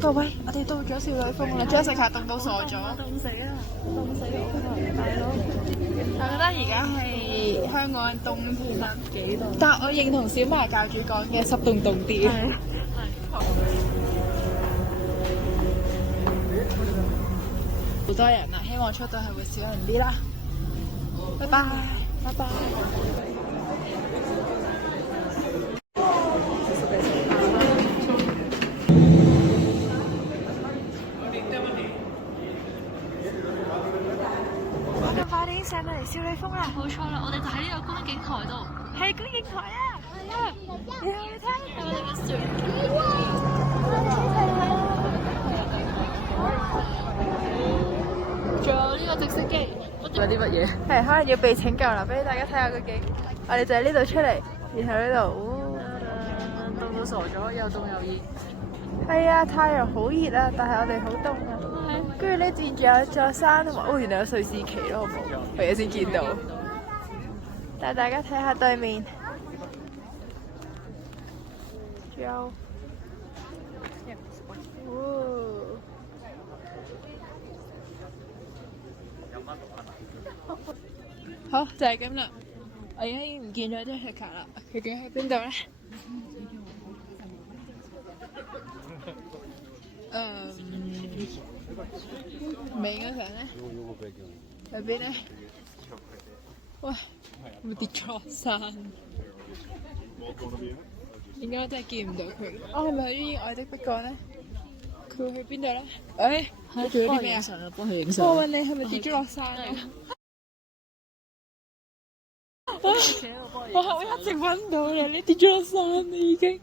各位，我哋到咗少女峰啦，張食下凍到傻咗，凍死啦，凍死我大佬！我覺得而家係香港嘅冬天啦，幾度？但係我認同小馬教主講嘅濕凍凍啲。係。好多人啊，希望出到係會少人啲啦。拜拜，拜拜。上到嚟少女峰啦，冇錯啦，我哋就喺呢個觀景台度，係觀景台啊！係啊，你好睇，係我哋嘅船。仲有呢個直升機，有啲乜嘢？係可能要被拯救啦，俾大家睇下個景。我哋就喺呢度出嚟，然後呢度，凍到傻咗，又凍又熱。係啊，太陽好熱啊，但係我哋好凍啊。跟住呢邊仲有座山同埋，哦，原來有瑞士旗咯，好唔好？我而家先見到。帶大家睇下對面，仲有，好就係咁啦。我而家已經唔見咗張雪卡啦，佢究竟喺邊度咧？尾嗰層咧，入邊咧，哇！會跌咗落山，點解真係見唔到佢？哦，係咪喺《愛的迫降》咧？佢會去邊度咧？誒，做咗啲咩啊？幫佢影相。我問你係咪跌咗落山啊？我一直揾唔到你，你跌咗落山啦已經。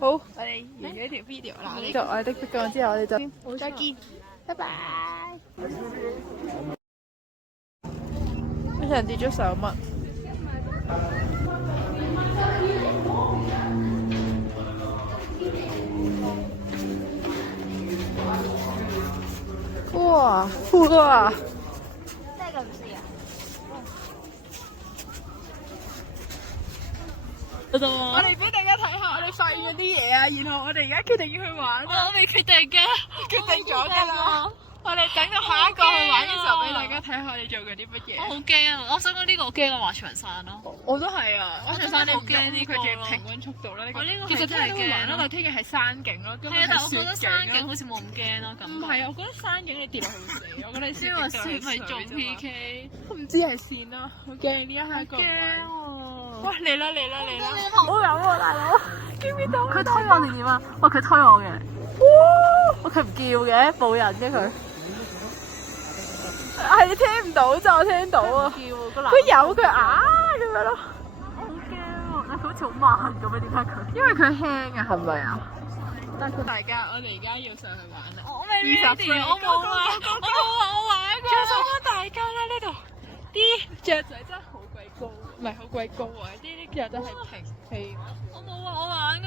好，我哋完咗條 video 啦。呢個《愛的迫降》之後，我哋就再見，拜拜。有人跌咗手襪。哇！哇！呢個唔是啊。我哋俾大家睇下，我哋發現咗啲嘢啊，然後我哋而家決定要去玩。我未決定嘅，決定咗㗎啦。我哋等到下一個去玩嘅時候，俾大家睇下我哋做緊啲乜嘢。我好驚啊！我想講呢個我驚過滑翔傘咯。我都係啊，滑翔傘你唔驚呢個佢嘅平均速度啦。呢個呢個其實真係驚玩咯，但係聽日係山景咯。係啊，但係我覺得山景好似冇咁驚咯。咁唔係啊，我覺得山景你跌落去會死。我覺得你因為線係做 PK，我唔知係線啦。好驚呢一下個。驚喎！哇！嚟啦嚟啦嚟啦！唔好飲喎，大佬。見唔見到？佢推我定點啊？喂，佢推我嘅。哇！佢唔叫嘅，冇人啫佢。係你聽唔到咋？我聽到啊！佢有佢咁樣咯。好驚喎！佢好似好慢咁樣，點解佢？因為佢輕啊，係咪啊？但係大家，我哋而家要上去玩啦。我未 ready，我冇啊！我玩過。仲有大家咧，呢度啲雀仔真係好鬼高，唔係好鬼高啊！啲雀仔係平飛。我冇啊！我玩㗎，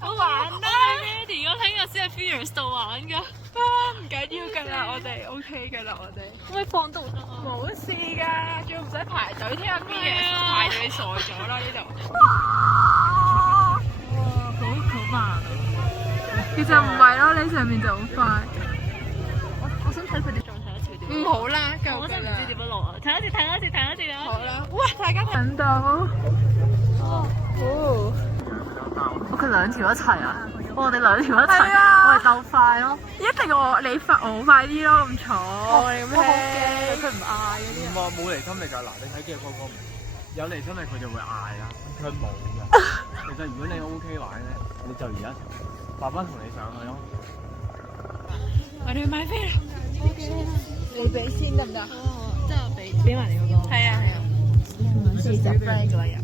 我玩啦。ready，我聽日先喺 Furious 度玩㗎。唔緊要㗎啦，我哋 OK 㗎啦，我哋。可唔可以放到得啊？冇事㗎，仲唔使排隊添啊！Furious 排到你傻咗啦呢度。哇！好慢啊！其實唔係咯，你上面就好快。我想睇佢哋再睇一次點。唔好啦，夠我真㗎啦。係唔知點樣落啊！睇一次啊！好啦，哇！大家睇到。佢兩條一齊啊！我哋兩條一齊，我哋鬥快咯！一定你快我快啲咯，咁坐。你咁好驚，佢唔嗌嗰啲。唔係冇離心力㗎，嗱你睇幾個哥哥有離心力佢就會嗌啦，佢冇㗎。其實如果你 OK 玩咧，你就而家爸爸同你上去咯。我哋去買飛啦。OK。你俾先得唔得？即係俾埋你嗰個。係啊。40 friend 左右。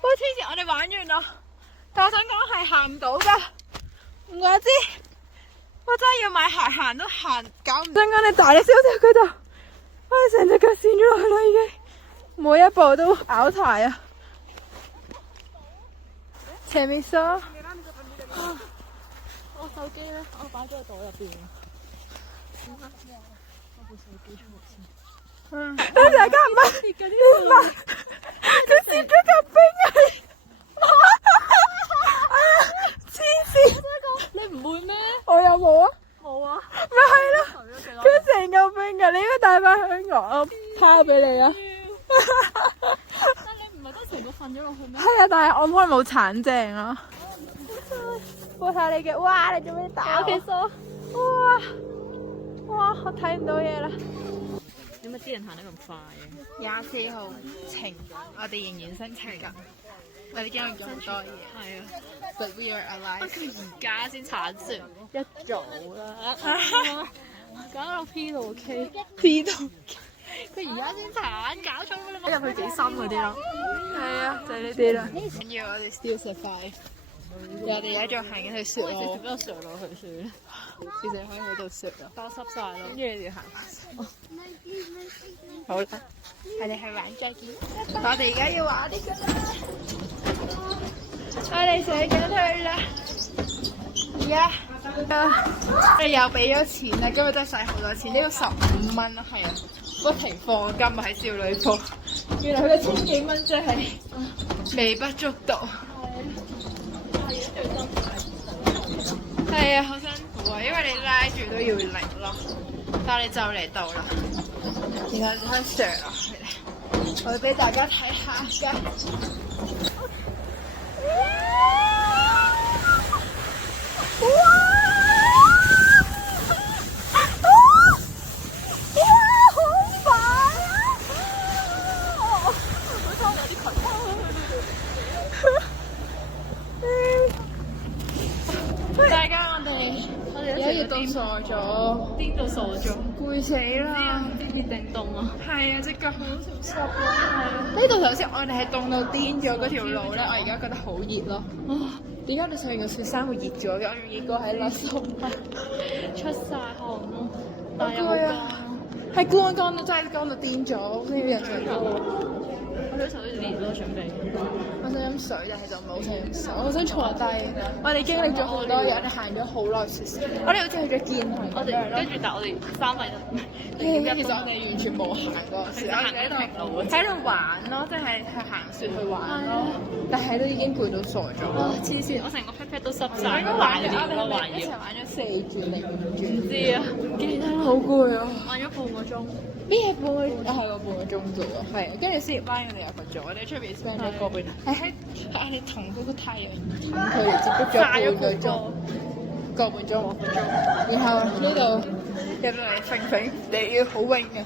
哇！之前我哋玩完啦，但我想講係行唔到噶，唔怪之我真係要買鞋，行都行搞唔。陣間你大力少少，佢就，我哋成隻腳跣咗落去啦，已經每一步都拗柴啊！前面梳，我手機咧，我擺咗喺袋入邊。我部手機出嚟先。大家唔係，佢攝咗嚿冰啊！黐線！你唔會咩？我有冇啊？冇啊。咪係咯，佢成嚿冰㗎，你應該帶翻香港，我拋俾你啊！但你唔係都成個瞓咗落去咩？係啊，但係我可能冇鏟正啊！播下你嘅，哇！你做咩打我？哇！我睇唔到嘢啦。點解啲人行得咁快嘅24號晴，我哋仍然申請緊。我哋經歷咗好多嘢。係啊， But we are 不 alive。過而家先鏟船，一早啦，搞到 P 到 K， P 到佢而家先鏟，搞錯咩？你入去幾深嗰啲咯？係啊，就係呢啲啦。緊要我哋 still survive。我哋而家仲行緊去雪直接咯，俾我上落去算，其實可以喺度雪咯。包濕晒咯。跟住你哋行翻。好啦，我哋去玩再見。我哋而家要玩呢個啦，我哋上緊去啦。而家我哋又俾咗錢啦，今日真係使好多錢，呢個15蚊啊，係啊，不停課金啊喺少女鋪。原來佢嘅千幾蚊真係微不足道。係啊，好辛苦啊，因為你拉住都要力咯，但係你就嚟到啦，然後就可以上落去咧。我會俾大家睇下㗎。大家我哋而家要凍傻咗，癲到傻咗，攰死啦！啲變定凍啊！係啊，隻腳好濕啊！呢度頭先我哋係凍到癲咗嗰條路咧，我而家覺得好熱咯。點解你上面個雪衫會熱咗嘅？我仲熱過喺垃圾桶，出晒汗咯，但係又攰啊！乾。係乾到真係乾到癲咗，呢啲人上到。我想手啲熱咯，準備。我想飲水，但係就冇想飲水。我想坐低。我哋經歷咗好多嘢，我哋行咗好耐雪線。我哋好似去咗建行我咁樣咯。哋跟住，但我哋3米其實我哋完全冇行過雪，我哋喺度玩咯，即係去行雪去玩咯。但係都已經攰到傻咗。黐線！我成個 pat pat 都濕晒，我玩咗哋咯，玩一齊咗。玩咗4轉定5轉。唔知啊，記得好攰啊！玩咗半個鐘。咩半個？係喎，半個鐘啫喎。係，跟住先入班，我哋有個組，我哋出邊 spend 咗個半，係我哋同嗰個太陽同佢接觸咗半個鐘，個半鐘。然後呢度入到嚟揈揈，你要好泳嘅。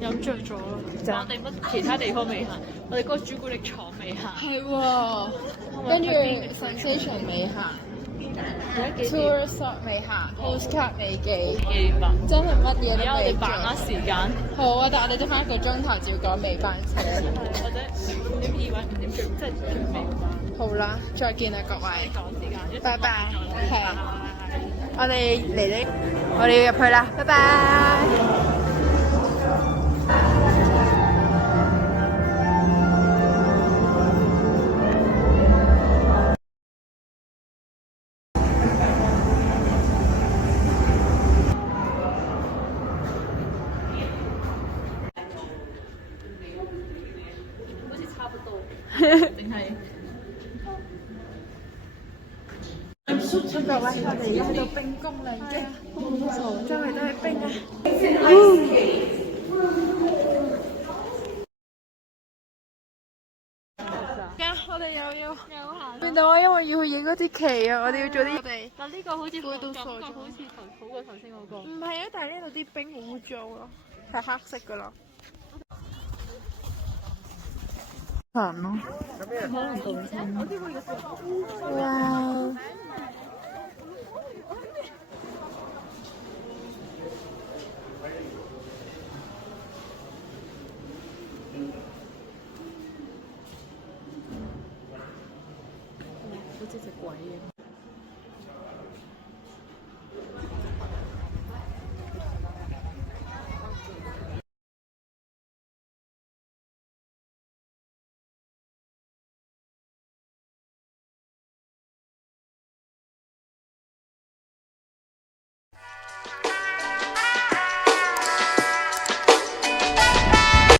飲醉咗咯，我哋乜其他地方未行，我哋嗰個朱古力廠未行。係喎，跟住 sensation 未行。Tour stop 未行 postcard 未寄，真係乜嘢而家我都未做。哋把握時間，好啊，但係我哋得翻1個鐘頭，照趕尾班車。或者5點2或者5點最即係最尾班。好啦，再見啦各位，趕時間，拜拜。係，拜。我哋嚟呢，我哋要入去啦，拜拜。好似差唔多，定係？各位，我哋而家喺度冰宮啦，已經，周圍都係冰啊！我哋又要變到啊，因為要去影嗰支旗啊，我哋要做啲。但呢個好似攰到傻咗好似好過頭先嗰個。唔係啊，但係呢度啲冰好污糟咯，係黑色噶咯。行咯。可能凍親。哇！好似隻鬼咁。